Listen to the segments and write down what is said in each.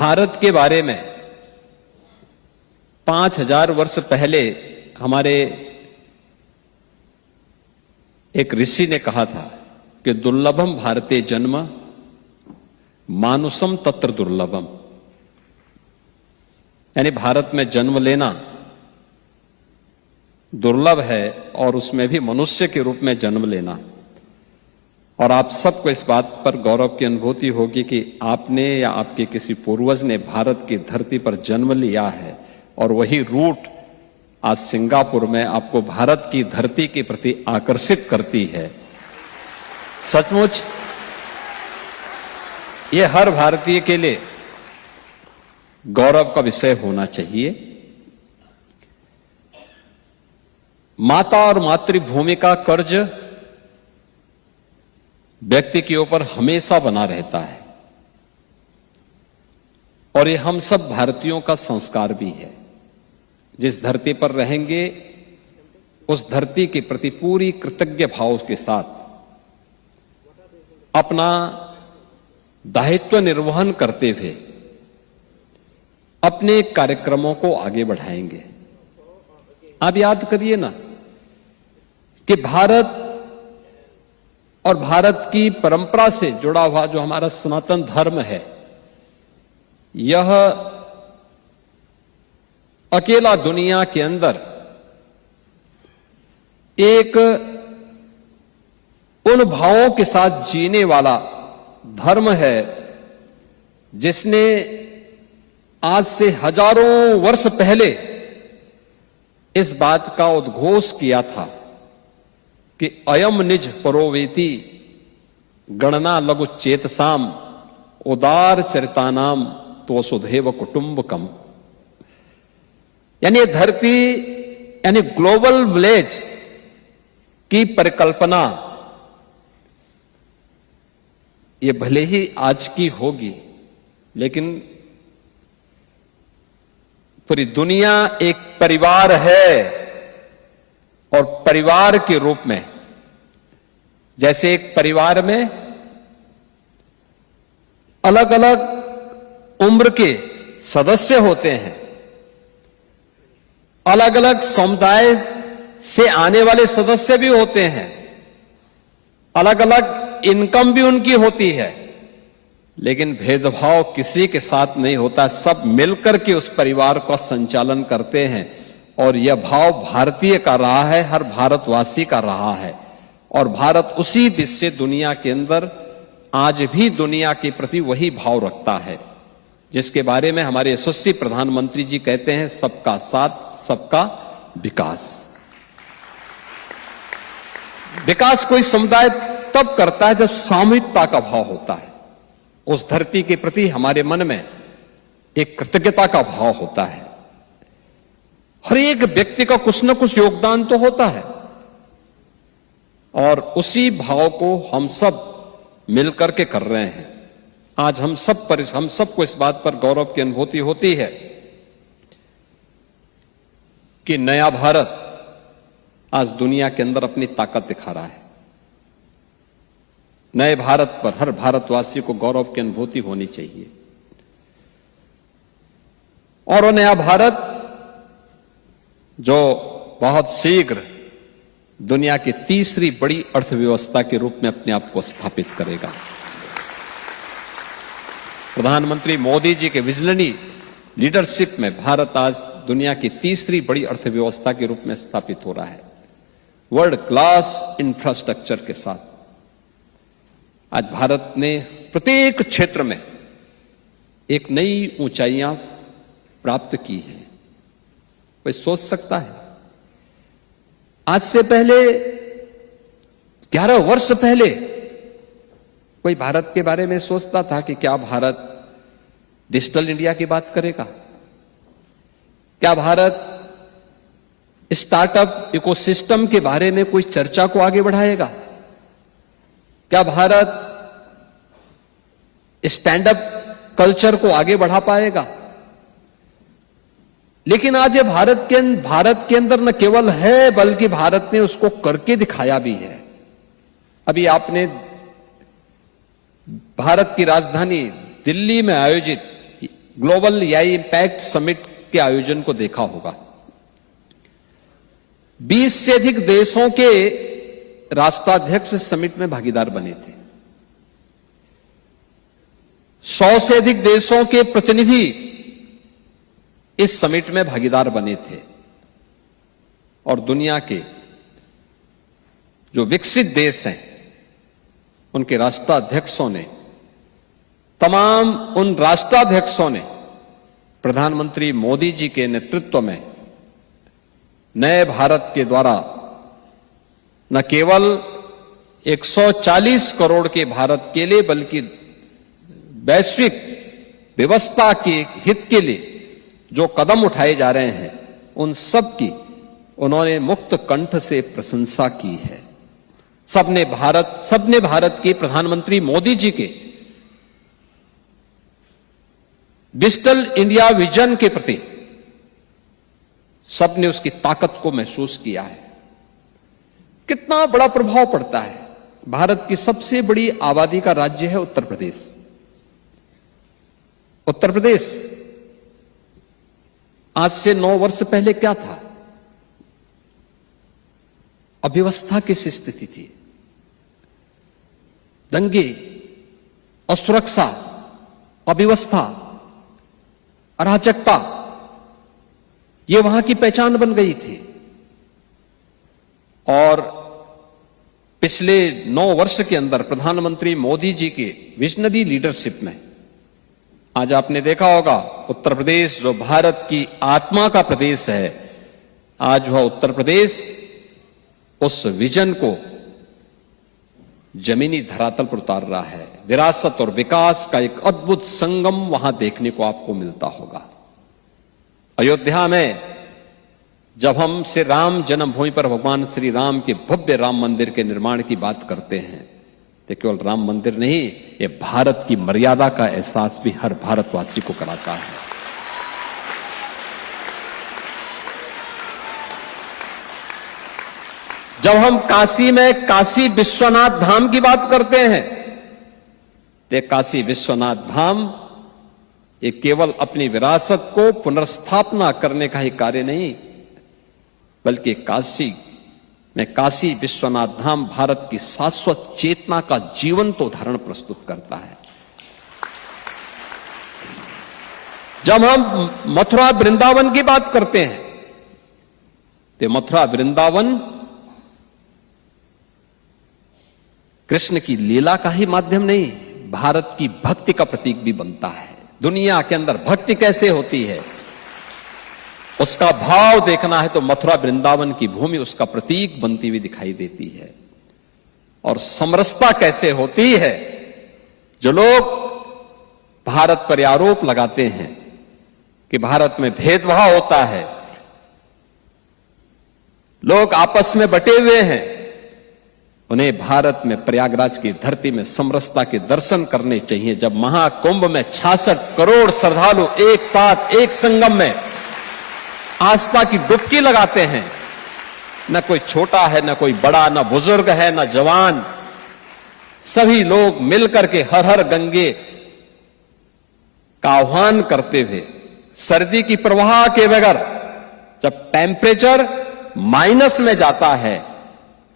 भारत के बारे में 5000 वर्ष पहले हमारे एक ऋषि ने कहा था कि दुर्लभम भारते जन्म मानुषम तत्र दुर्लभम, यानी भारत में जन्म लेना दुर्लभ है और उसमें भी मनुष्य के रूप में जन्म लेना। और आप सबको इस बात पर गौरव की अनुभूति होगी कि आपने या आपके किसी पूर्वज ने भारत की धरती पर जन्म लिया है और वही रूट आज सिंगापुर में आपको भारत की धरती के प्रति आकर्षित करती है। सचमुच ये हर भारतीय के लिए गौरव का विषय होना चाहिए। माता और मातृभूमि का कर्ज व्यक्ति के ऊपर हमेशा बना रहता है और ये हम सब भारतीयों का संस्कार भी है। जिस धरती पर रहेंगे उस धरती के प्रति पूरी कृतज्ञ भाव के साथ अपना दायित्व निर्वहन करते हुए अपने कार्यक्रमों को आगे बढ़ाएंगे। आप याद करिए ना कि भारत और भारत की परंपरा से जुड़ा हुआ जो हमारा सनातन धर्म है, यह अकेला दुनिया के अंदर एक उन भावों के साथ जीने वाला धर्म है जिसने आज से हजारों वर्ष पहले इस बात का उद्घोष किया था कि अयम निज परोवेति गणना लघु चेतसाम उदार चरितानाम तो वसुधैव कुटुंबकम, यानी धरती यानी ग्लोबल विलेज की परिकल्पना ये भले ही आज की होगी, लेकिन पूरी दुनिया एक परिवार है और परिवार के रूप में, जैसे एक परिवार में अलग अलग उम्र के सदस्य होते हैं, अलग अलग समुदाय से आने वाले सदस्य भी होते हैं, अलग अलग इनकम भी उनकी होती है, लेकिन भेदभाव किसी के साथ नहीं होता। सब मिलकर के उस परिवार का संचालन करते हैं और यह भाव भारतीय का रहा है, हर भारतवासी का रहा है। और भारत उसी दिशा से दुनिया के अंदर आज भी दुनिया के प्रति वही भाव रखता है जिसके बारे में हमारे यशस्वी प्रधानमंत्री जी कहते हैं, सबका साथ सबका विकास। विकास कोई समुदाय तब करता है जब सामूहिकता का भाव होता है, उस धरती के प्रति हमारे मन में एक कृतज्ञता का भाव होता है। हर एक व्यक्ति का कुछ न कुछ योगदान तो होता है और उसी भाव को हम सब मिलकर के कर रहे हैं। आज हम सबको इस बात पर गौरव की अनुभूति होती है कि नया भारत आज दुनिया के अंदर अपनी ताकत दिखा रहा है। नए भारत पर हर भारतवासी को गौरव की अनुभूति होनी चाहिए और वो नया भारत जो बहुत शीघ्र दुनिया की तीसरी बड़ी अर्थव्यवस्था के रूप में अपने आप को स्थापित करेगा। प्रधानमंत्री मोदी जी के विजनरी लीडरशिप में भारत आज दुनिया की तीसरी बड़ी अर्थव्यवस्था के रूप में स्थापित हो रहा है, वर्ल्ड क्लास इंफ्रास्ट्रक्चर के साथ। आज भारत ने प्रत्येक क्षेत्र में एक नई ऊंचाइयां प्राप्त की हैं। कोई सोच सकता है आज से पहले 11 वर्ष पहले कोई भारत के बारे में सोचता था कि क्या भारत डिजिटल इंडिया की बात करेगा? क्या भारत स्टार्टअप इकोसिस्टम के बारे में कोई चर्चा को आगे बढ़ाएगा? क्या भारत स्टैंड अप कल्चर को आगे बढ़ा पाएगा? लेकिन आज ये भारत के अंदर न केवल है बल्कि भारत ने उसको करके दिखाया भी है। अभी आपने भारत की राजधानी दिल्ली में आयोजित ग्लोबल एआई इंपैक्ट समिट के आयोजन को देखा होगा। 20 से अधिक देशों के राष्ट्राध्यक्ष समिट में भागीदार बने थे। 100 से अधिक देशों के प्रतिनिधि इस समिट में भागीदार बने थे और दुनिया के जो विकसित देश हैं उनके राष्ट्राध्यक्षों ने, तमाम उन राष्ट्राध्यक्षों ने प्रधानमंत्री मोदी जी के नेतृत्व में नए भारत के द्वारा न केवल 140 करोड़ के भारत के लिए बल्कि वैश्विक व्यवस्था के हित के लिए जो कदम उठाए जा रहे हैं उन सब की उन्होंने मुक्त कंठ से प्रशंसा की है। सबने भारत के प्रधानमंत्री मोदी जी के डिजिटल इंडिया विजन के प्रति सबने उसकी ताकत को महसूस किया है। कितना बड़ा प्रभाव पड़ता है। भारत की सबसे बड़ी आबादी का राज्य है उत्तर प्रदेश। उत्तर प्रदेश आज से 9 वर्ष पहले क्या था? अव्यवस्था की स्थिति थी। दंगे, असुरक्षा, अव्यवस्था, अराजकता, ये वहां की पहचान बन गई थी। और पिछले 9 वर्ष के अंदर प्रधानमंत्री मोदी जी के विजनरी लीडरशिप में आज आपने देखा होगा उत्तर प्रदेश जो भारत की आत्मा का प्रदेश है, आज वह उत्तर प्रदेश उस विजन को जमीनी धरातल पर उतार रहा है। विरासत और विकास का एक अद्भुत संगम वहां देखने को आपको मिलता होगा। अयोध्या में जब हम श्री राम जन्मभूमि पर भगवान श्री राम के भव्य राम मंदिर के निर्माण की बात करते हैं तो केवल राम मंदिर नहीं, ये भारत की मर्यादा का एहसास भी हर भारतवासी को कराता है। जब हम काशी में काशी विश्वनाथ धाम की बात करते हैं तो काशी विश्वनाथ धाम ये केवल अपनी विरासत को पुनर्स्थापना करने का ही कार्य नहीं, बल्कि काशी में काशी विश्वनाथ धाम भारत की शाश्वत चेतना का जीवंत उदाहरण प्रस्तुत करता है। जब हम मथुरा वृंदावन की बात करते हैं तो मथुरा वृंदावन कृष्ण की लीला का ही माध्यम नहीं, भारत की भक्ति का प्रतीक भी बनता है। दुनिया के अंदर भक्ति कैसे होती है उसका भाव देखना है तो मथुरा वृंदावन की भूमि उसका प्रतीक बनती हुई दिखाई देती है। और समरसता कैसे होती है, जो लोग भारत पर आरोप लगाते हैं कि भारत में भेदभाव होता है, लोग आपस में बटे हुए हैं, उन्हें भारत में प्रयागराज की धरती में समरसता के दर्शन करने चाहिए। जब महाकुंभ में 66 करोड़ श्रद्धालु एक साथ एक संगम में आस्था की डुबकी लगाते हैं, न कोई छोटा है, न कोई बड़ा, न बुजुर्ग है, न जवान, सभी लोग मिलकर के हर हर गंगे का आह्वान करते हुए सर्दी की प्रवाह के बगैर जब टेम्परेचर माइनस में जाता है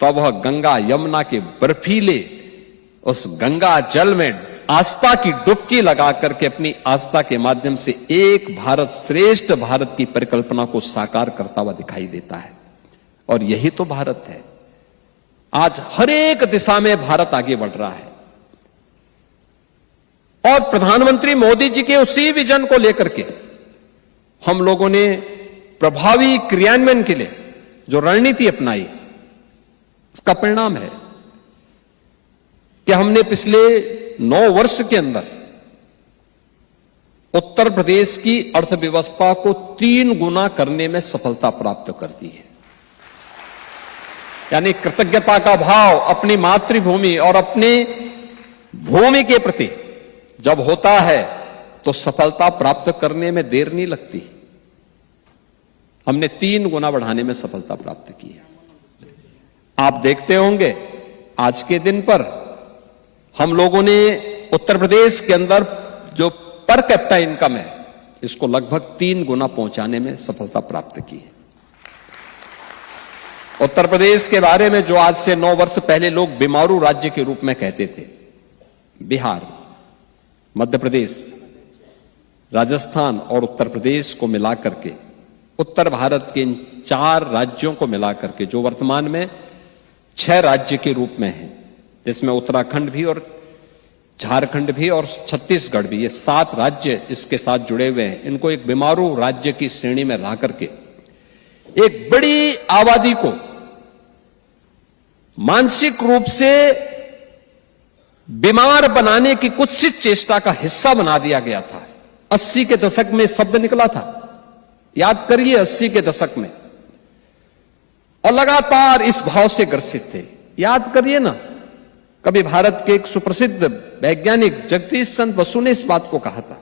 तो वह गंगा यमुना के बर्फीले उस गंगा जल में आस्था की डुबकी लगा करके अपनी आस्था के माध्यम से एक भारत श्रेष्ठ भारत की परिकल्पना को साकार करता हुआ दिखाई देता है। और यही तो भारत है। आज हर एक दिशा में भारत आगे बढ़ रहा है और प्रधानमंत्री मोदी जी के उसी विजन को लेकर के हम लोगों ने प्रभावी क्रियान्वयन के लिए जो रणनीति अपनाई, इसका परिणाम है कि हमने पिछले 9 वर्ष के अंदर उत्तर प्रदेश की अर्थव्यवस्था को 3 गुना करने में सफलता प्राप्त कर दी है। यानी कृतज्ञता का भाव अपनी मातृभूमि और अपनी भूमि के प्रति जब होता है तो सफलता प्राप्त करने में देर नहीं लगती। हमने 3 गुना बढ़ाने में सफलता प्राप्त की है। आप देखते होंगे आज के दिन पर हम लोगों ने उत्तर प्रदेश के अंदर जो पर कैपिटा इनकम है इसको लगभग 3 गुना पहुंचाने में सफलता प्राप्त की है। उत्तर प्रदेश के बारे में जो आज से 9 वर्ष पहले लोग बीमारू राज्य के रूप में कहते थे, बिहार, मध्य प्रदेश, राजस्थान और उत्तर प्रदेश को मिलाकर के, उत्तर भारत के इन 4 राज्यों को मिलाकर के, जो वर्तमान में 6 राज्य के रूप में हैं, जिसमें उत्तराखंड भी और झारखंड भी और छत्तीसगढ़ भी, ये 7 राज्य इसके साथ जुड़े हुए हैं। इनको एक बीमारू राज्य की श्रेणी में ला करके एक बड़ी आबादी को मानसिक रूप से बीमार बनाने की कुत्सित चेष्टा का हिस्सा बना दिया गया था। 80 के दशक में शब्द निकला था, याद करिए 80 के दशक में, और लगातार इस भाव से ग्रसित थे। याद करिए ना, कभी भारत के एक सुप्रसिद्ध वैज्ञानिक जगदीश चंद्र बसु ने इस बात को कहा था।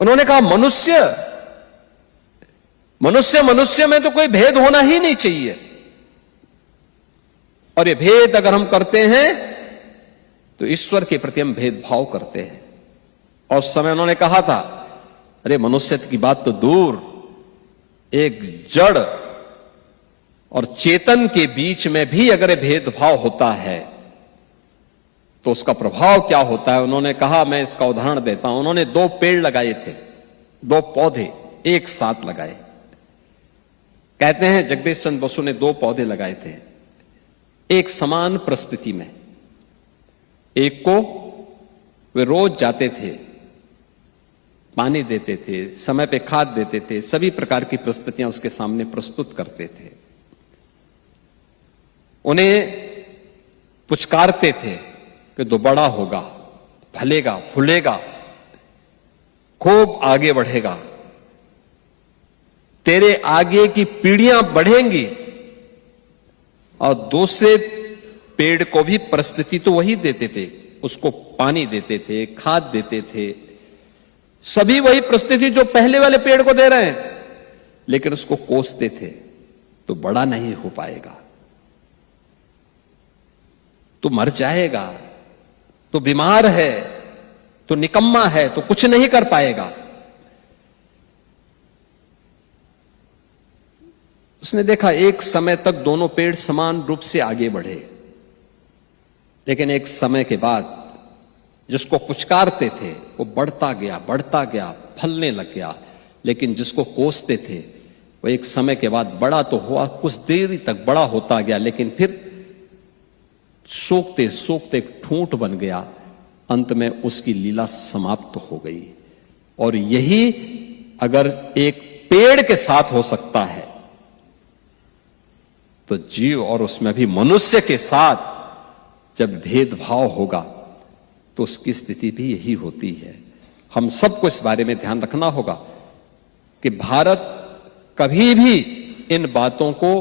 उन्होंने कहा मनुष्य में तो कोई भेद होना ही नहीं चाहिए, और ये भेद अगर हम करते हैं तो ईश्वर के प्रति हम भेदभाव करते हैं। और उस समय उन्होंने कहा था, अरे मनुष्य की बात तो दूर, एक जड़ और चेतन के बीच में भी अगर ये भेदभाव होता है तो उसका प्रभाव क्या होता है। उन्होंने कहा, मैं इसका उदाहरण देता हूं। उन्होंने 2 पेड़ लगाए थे, 2 पौधे एक साथ लगाए। कहते हैं जगदीश चंद्र बसु ने 2 पौधे लगाए थे एक समान परिस्थिति में। एक को वे रोज जाते थे, पानी देते थे, समय पे खाद देते थे, सभी प्रकार की परिस्थितियां उसके सामने प्रस्तुत करते थे, उन्हें पुचकारते थे कि तो बड़ा होगा, फलेगा, फूलेगा, खूब आगे बढ़ेगा, तेरे आगे की पीढ़ियां बढ़ेंगी। और दूसरे पेड़ को भी परिस्थिति तो वही देते थे, उसको पानी देते थे, खाद देते थे, सभी वही परिस्थिति जो पहले वाले पेड़ को दे रहे हैं, लेकिन उसको कोसते थे तो बड़ा नहीं हो पाएगा, तो मर जाएगा, तो बीमार है, तो निकम्मा है, तो कुछ नहीं कर पाएगा। उसने देखा एक समय तक दोनों पेड़ समान रूप से आगे बढ़े, लेकिन एक समय के बाद जिसको पुचकारते थे वो बढ़ता गया, फलने लग गया, लेकिन जिसको कोसते थे वो एक समय के बाद बड़ा तो हुआ, कुछ देर तक बड़ा होता गया, लेकिन फिर सोखते सोखते एक ठूंठ बन गया, अंत में उसकी लीला समाप्त हो गई। और यही अगर एक पेड़ के साथ हो सकता है तो जीव और उसमें भी मनुष्य के साथ जब भेदभाव होगा तो उसकी स्थिति भी यही होती है। हम सबको इस बारे में ध्यान रखना होगा कि भारत कभी भी इन बातों को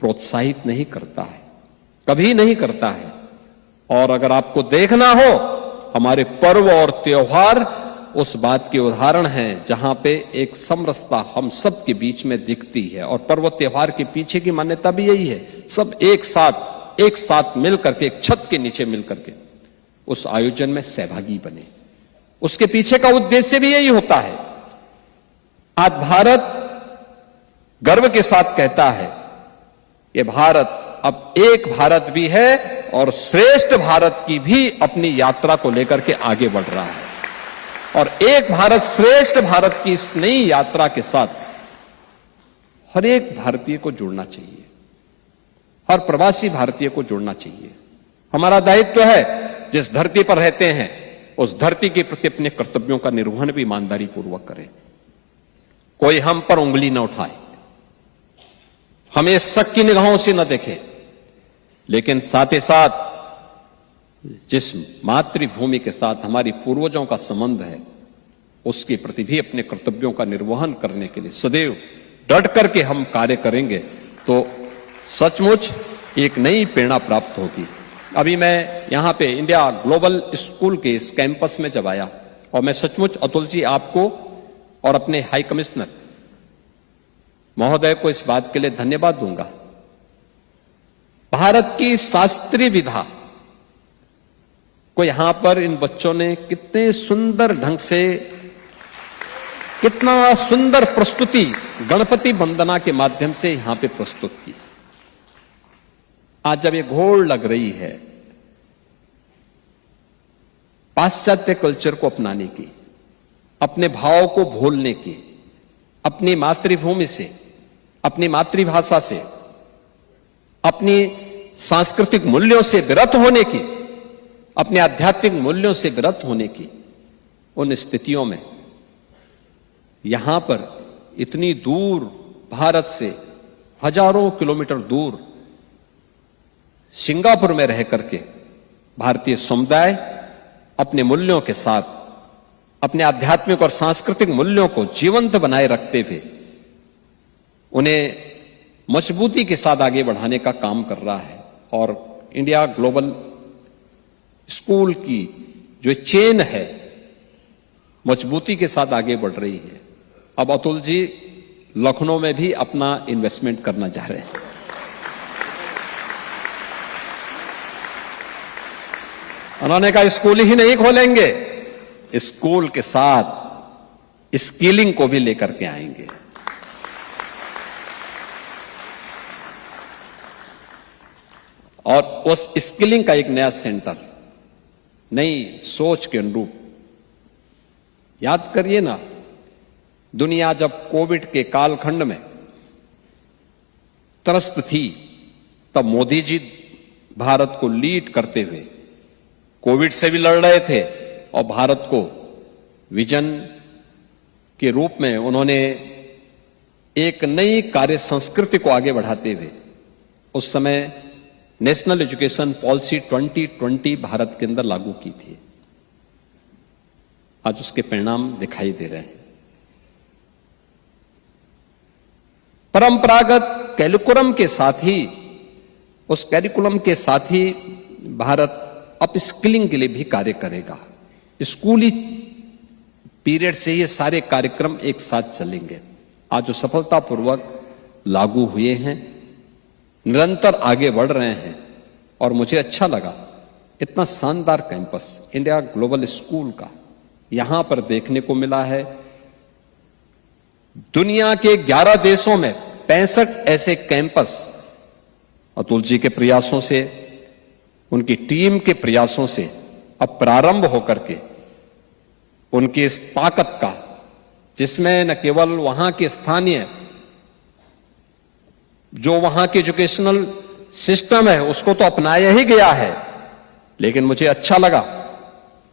प्रोत्साहित नहीं करता है, कभी नहीं करता है। और अगर आपको देखना हो, हमारे पर्व और त्योहार उस बात के उदाहरण हैं जहां पे एक समरसता हम सब के बीच में दिखती है। और पर्व त्योहार के पीछे की मान्यता भी यही है, सब एक साथ मिल करके, एक छत के नीचे मिल करके उस आयोजन में सहभागी बने। उसके पीछे का उद्देश्य भी यही होता है। आज भारत गर्व के साथ कहता है कि भारत अब एक भारत भी है और श्रेष्ठ भारत की भी अपनी यात्रा को लेकर के आगे बढ़ रहा है। और एक भारत श्रेष्ठ भारत की इस नई यात्रा के साथ हर एक भारतीय को जुड़ना चाहिए, हर प्रवासी भारतीय को जुड़ना चाहिए। हमारा दायित्व है, जिस धरती पर रहते हैं उस धरती के प्रति अपने कर्तव्यों का निर्वहन भी ईमानदारी पूर्वक करें। कोई हम पर उंगली न उठाए, हमें शक की निगाहों से न देखे, लेकिन साथ ही साथ जिस मातृभूमि के साथ हमारी पूर्वजों का संबंध है उसके प्रति भी अपने कर्तव्यों का निर्वहन करने के लिए सदैव डट करके हम कार्य करेंगे तो सचमुच एक नई प्रेरणा प्राप्त होगी। अभी मैं यहां पे इंडिया ग्लोबल स्कूल के इस कैंपस में जब आया, और मैं सचमुच अतुल जी आपको और अपने हाई कमिश्नर महोदय को इस बात के लिए धन्यवाद दूंगा। भारत की शास्त्रीय विधा को यहां पर इन बच्चों ने कितने सुंदर ढंग से कितना सुंदर प्रस्तुति गणपति वंदना के माध्यम से यहां पे प्रस्तुत की। आज जब ये घोड़ लग रही है पाश्चात्य कल्चर को अपनाने की, अपने भाव को भूलने की, अपनी मातृभूमि से, अपनी मातृभाषा से, अपनी सांस्कृतिक मूल्यों से विरत होने की, अपने आध्यात्मिक मूल्यों से विरत होने की, उन स्थितियों में यहां पर इतनी दूर भारत से हजारों किलोमीटर दूर सिंगापुर में रह करके भारतीय समुदाय अपने मूल्यों के साथ अपने आध्यात्मिक और सांस्कृतिक मूल्यों को जीवंत बनाए रखते हुए उन्हें मजबूती के साथ आगे बढ़ाने का काम कर रहा है। और इंडिया ग्लोबल स्कूल की जो चेन है मजबूती के साथ आगे बढ़ रही है। अब अतुल जी लखनऊ में भी अपना इन्वेस्टमेंट करना चाह रहे हैं। उन्होंने कहा स्कूल ही नहीं खोलेंगे, स्कूल के साथ स्किलिंग को भी लेकर के आएंगे। और उस स्किलिंग का एक नया सेंटर नई सोच के अनुरूप, याद करिए ना, दुनिया जब कोविड के कालखंड में त्रस्त थी तब मोदी जी भारत को लीड करते हुए कोविड से भी लड़ रहे थे और भारत को विजन के रूप में उन्होंने एक नई कार्य संस्कृति को आगे बढ़ाते हुए उस समय नेशनल एजुकेशन पॉलिसी 2020 भारत के अंदर लागू की थी। आज उसके परिणाम दिखाई दे रहे हैं। परंपरागत कैरिकुलम के साथ ही, उस कैरिकुलम के साथ ही भारत अपस्किलिंग के लिए भी कार्य करेगा। स्कूली पीरियड से ये सारे कार्यक्रम एक साथ चलेंगे। आज जो सफलतापूर्वक लागू हुए हैं, निरंतर आगे बढ़ रहे हैं, और मुझे अच्छा लगा इतना शानदार कैंपस इंडिया ग्लोबल स्कूल का यहां पर देखने को मिला है। दुनिया के 11 देशों में 65 ऐसे कैंपस अतुल जी के प्रयासों से, उनकी टीम के प्रयासों से अब प्रारंभ होकर के उनकी इस ताकत का, जिसमें न केवल वहां के स्थानीय जो वहां के एजुकेशनल सिस्टम है उसको तो अपनाया ही गया है, लेकिन मुझे अच्छा लगा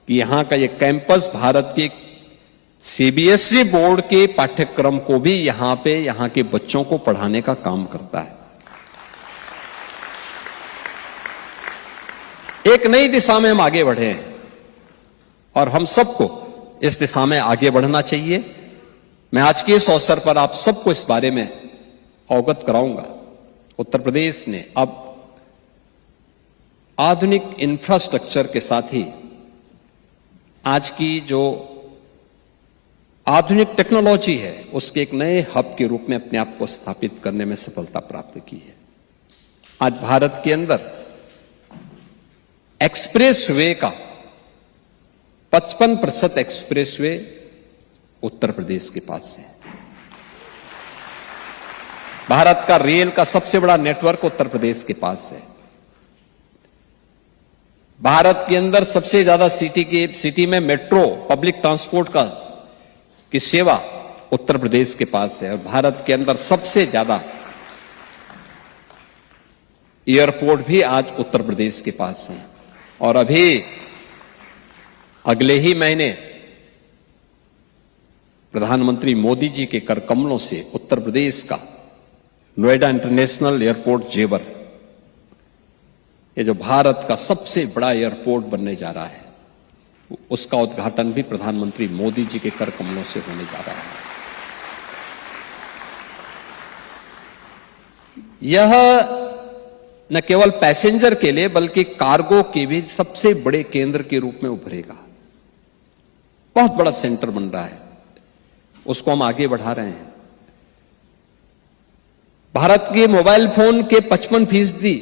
कि यहां का ये कैंपस भारत के सीबीएसई बोर्ड के पाठ्यक्रम को भी यहां पे यहां के बच्चों को पढ़ाने का काम करता है। एक नई दिशा में हम आगे बढ़े हैं और हम सबको इस दिशा में आगे बढ़ना चाहिए। मैं आज के इस अवसर पर आप सबको इस बारे में अवगत कराऊंगा। उत्तर प्रदेश ने अब आधुनिक इंफ्रास्ट्रक्चर के साथ ही आज की जो आधुनिक टेक्नोलॉजी है उसके एक नए हब के रूप में अपने आप को स्थापित करने में सफलता प्राप्त की है। आज भारत के अंदर एक्सप्रेसवे का 55% एक्सप्रेसवे उत्तर प्रदेश के पास है। भारत का रेल का सबसे बड़ा नेटवर्क उत्तर प्रदेश के पास है। भारत के अंदर सबसे ज्यादा सिटी में मेट्रो पब्लिक ट्रांसपोर्ट की सेवा उत्तर प्रदेश के पास है। और भारत के अंदर सबसे ज्यादा एयरपोर्ट भी आज उत्तर प्रदेश के पास है। और अभी अगले ही महीने प्रधानमंत्री मोदी जी के कर कमलों से उत्तर प्रदेश का नोएडा इंटरनेशनल एयरपोर्ट जेवर, ये जो भारत का सबसे बड़ा एयरपोर्ट बनने जा रहा है, उसका उद्घाटन भी प्रधानमंत्री मोदी जी के कर कमलों से होने जा रहा है। यह न केवल पैसेंजर के लिए बल्कि कार्गो के भी सबसे बड़े केंद्र के रूप में उभरेगा। बहुत बड़ा सेंटर बन रहा है, उसको हम आगे बढ़ा रहे हैं। भारत के मोबाइल फोन के 55%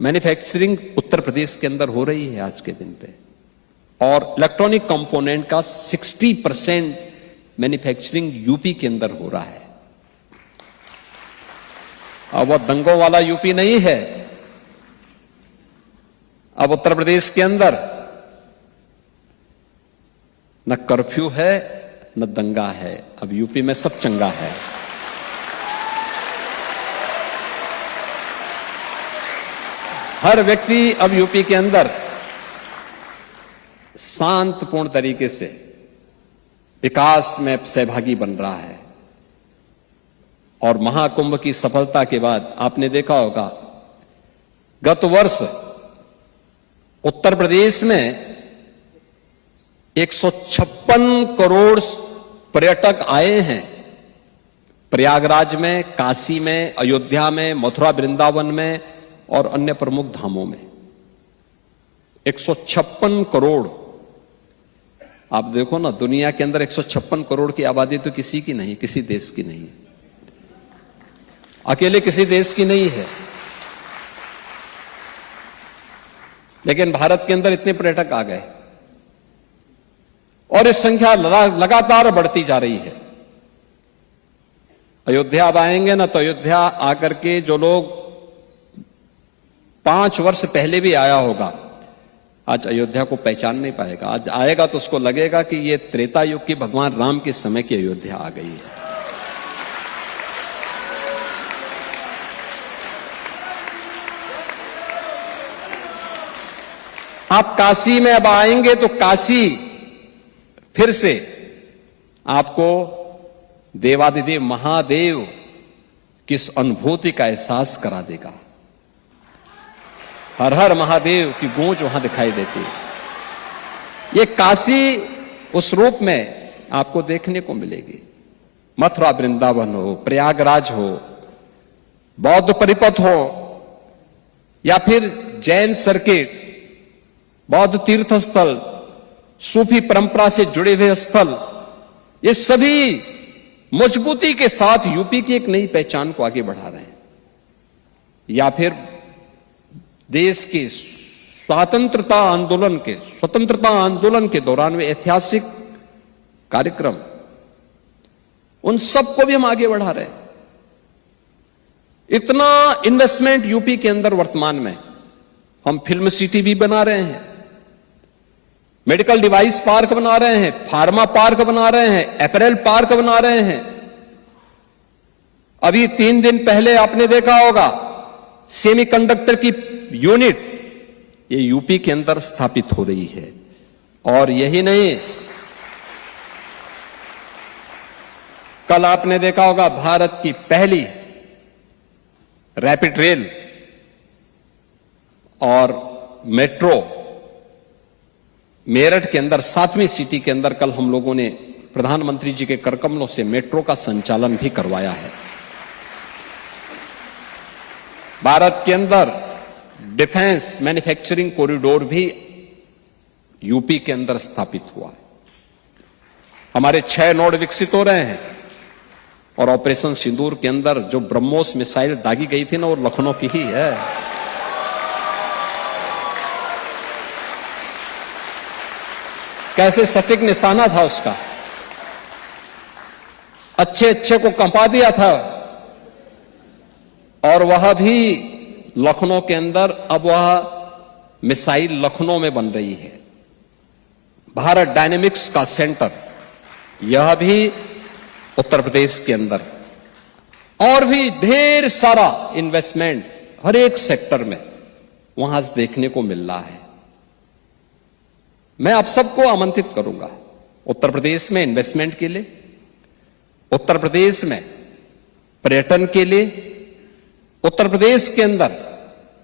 मैन्युफैक्चरिंग उत्तर प्रदेश के अंदर हो रही है आज के दिन पे, और इलेक्ट्रॉनिक कंपोनेंट का 60% मैन्युफैक्चरिंग यूपी के अंदर हो रहा है। अब वह दंगों वाला यूपी नहीं है। अब उत्तर प्रदेश के अंदर न कर्फ्यू है न दंगा है, अब यूपी में सब चंगा है। हर व्यक्ति अब यूपी के अंदर शांतपूर्ण तरीके से विकास में सहभागी बन रहा है। और महाकुंभ की सफलता के बाद आपने देखा होगा, गत वर्ष उत्तर प्रदेश में 156 करोड़ पर्यटक आए हैं। प्रयागराज में, काशी में, अयोध्या में, मथुरा वृंदावन में और अन्य प्रमुख धामों में 156 करोड़। आप देखो ना, दुनिया के अंदर 156 करोड़ की आबादी तो किसी की नहीं, किसी देश की नहीं, अकेले किसी देश की नहीं है। लेकिन भारत के अंदर इतने पर्यटक आ गए और इस संख्या लगातार बढ़ती जा रही है। अयोध्या अब आएंगे ना, तो अयोध्या आकर के जो लोग 5 वर्ष पहले भी आया होगा, आज अयोध्या को पहचान नहीं पाएगा। आज आएगा तो उसको लगेगा कि ये त्रेता युग की भगवान राम के समय की अयोध्या आ गई है। आप काशी में अब आएंगे तो काशी फिर से आपको देवादिदेव महादेव किस अनुभूति का एहसास करा देगा। हर हर महादेव की गूंज वहां दिखाई देती है। ये काशी उस रूप में आपको देखने को मिलेगी। मथुरा वृंदावन हो, प्रयागराज हो, बौद्ध परिपथ हो, या फिर जैन सर्किट, बौद्ध तीर्थ स्थल, सूफी परंपरा से जुड़े हुए स्थल, ये सभी मजबूती के साथ यूपी की एक नई पहचान को आगे बढ़ा रहे हैं। या फिर देश के स्वतंत्रता आंदोलन के दौरान वे ऐतिहासिक कार्यक्रम, उन सबको भी हम आगे बढ़ा रहे हैं। इतना इन्वेस्टमेंट यूपी के अंदर वर्तमान में, हम फिल्म सिटी भी बना रहे हैं, मेडिकल डिवाइस पार्क बना रहे हैं, फार्मा पार्क बना रहे हैं, अपैरल पार्क बना रहे हैं। अभी 3 दिन पहले आपने देखा होगा, सेमीकंडक्टर की यूनिट ये यूपी के अंदर स्थापित हो रही है। और यही नहीं, कल आपने देखा होगा भारत की पहली रैपिड रेल और मेट्रो मेरठ के अंदर 7वीं सिटी के अंदर कल हम लोगों ने प्रधानमंत्री जी के करकमलों से मेट्रो का संचालन भी करवाया है। भारत के अंदर डिफेंस मैन्युफैक्चरिंग कॉरिडोर भी यूपी के अंदर स्थापित हुआ है। हमारे 6 नोड विकसित हो रहे हैं और ऑपरेशन सिंदूर के अंदर जो ब्रह्मोस मिसाइल दागी गई थी ना, वो लखनऊ की ही है। कैसे सटीक निशाना था उसका, अच्छे को कंपा दिया था। और वह भी लखनऊ के अंदर, अब वह मिसाइल लखनऊ में बन रही है। भारत डायनेमिक्स का सेंटर, यह भी उत्तर प्रदेश के अंदर, और भी ढेर सारा इन्वेस्टमेंट हर एक सेक्टर में वहां से देखने को मिल रहा है। मैं आप सबको आमंत्रित करूंगा उत्तर प्रदेश में इन्वेस्टमेंट के लिए, उत्तर प्रदेश में पर्यटन के लिए, उत्तर प्रदेश के अंदर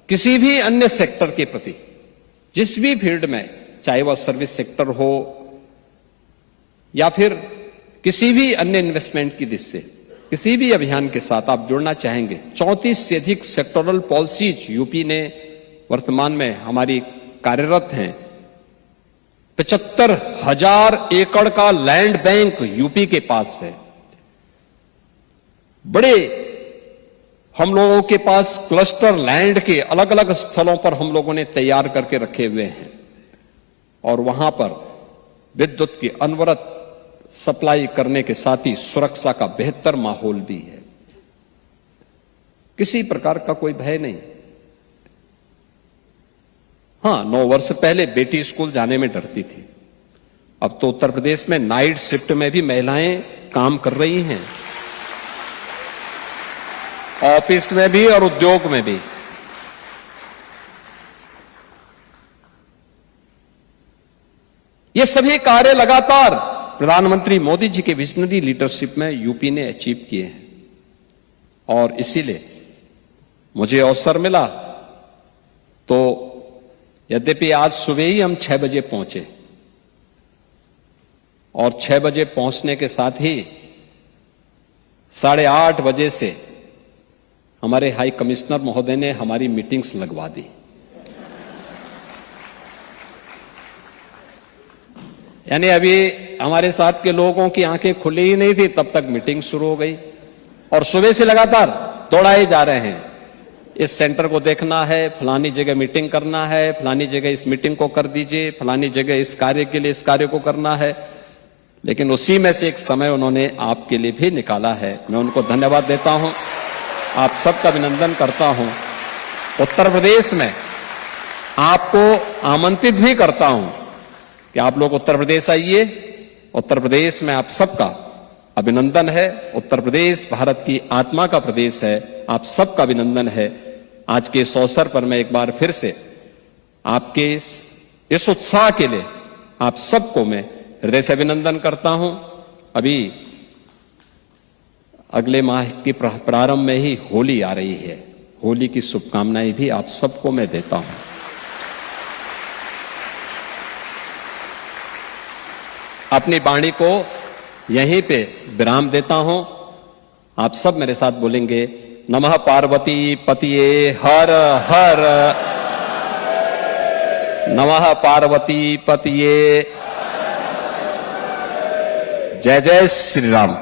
किसी भी अन्य सेक्टर के प्रति, जिस भी फील्ड में, चाहे वह सर्विस सेक्टर हो या फिर किसी भी अन्य इन्वेस्टमेंट की दिशा से किसी भी अभियान के साथ आप जुड़ना चाहेंगे। 34 से अधिक सेक्टोरल पॉलिसीज यूपी ने वर्तमान में हमारी कार्यरत हैं। 75,000 एकड़ का लैंड बैंक यूपी के पास है। बड़े हम लोगों के पास क्लस्टर लैंड के अलग अलग स्थलों पर हम लोगों ने तैयार करके रखे हुए हैं और वहां पर विद्युत की अनवरत सप्लाई करने के साथ ही सुरक्षा का बेहतर माहौल भी है। किसी प्रकार का कोई भय नहीं। हां, 9 वर्ष पहले बेटी स्कूल जाने में डरती थी। अब तो उत्तर प्रदेश में नाइट शिफ्ट में भी महिलाएं काम कर रही हैं, ऑफिस में भी और उद्योग में भी। ये सभी कार्य लगातार प्रधानमंत्री मोदी जी के विजनरी लीडरशिप में यूपी ने अचीव किए हैं। और इसीलिए मुझे अवसर मिला तो यद्यपि आज सुबह ही हम 6 बजे पहुंचे और 6 बजे पहुंचने के साथ ही 8:30 बजे से हमारे हाई कमिश्नर महोदय ने हमारी मीटिंग्स लगवा दी। यानी अभी हमारे साथ के लोगों की आंखें खुली ही नहीं थी, तब तक मीटिंग शुरू हो गई और सुबह से लगातार दौड़ाए जा रहे हैं। इस सेंटर को देखना है, फलानी जगह मीटिंग करना है, फलानी जगह इस मीटिंग को कर दीजिए, फलानी जगह इस कार्य के लिए इस कार्य को करना है। लेकिन उसी में से एक समय उन्होंने आपके लिए भी निकाला है। मैं उनको धन्यवाद देता हूं, आप सबका अभिनंदन करता हूं। उत्तर प्रदेश में आपको आमंत्रित भी करता हूं कि आप लोग उत्तर प्रदेश आइए। उत्तर प्रदेश में आप सबका अभिनंदन है। उत्तर प्रदेश भारत की आत्मा का प्रदेश है, आप सबका अभिनंदन है। आज के इस अवसर पर मैं एक बार फिर से आपके इस उत्साह के लिए आप सबको मैं हृदय से अभिनंदन करता हूं। अभी अगले माह के प्रारंभ में ही होली आ रही है, होली की शुभकामनाएं भी आप सबको मैं देता हूं। अपनी वाणी को यहीं पे विराम देता हूं। आप सब मेरे साथ बोलेंगे, नमः पार्वती पतिये हर हर, नमः पार्वती पतिये। जय जय श्री राम।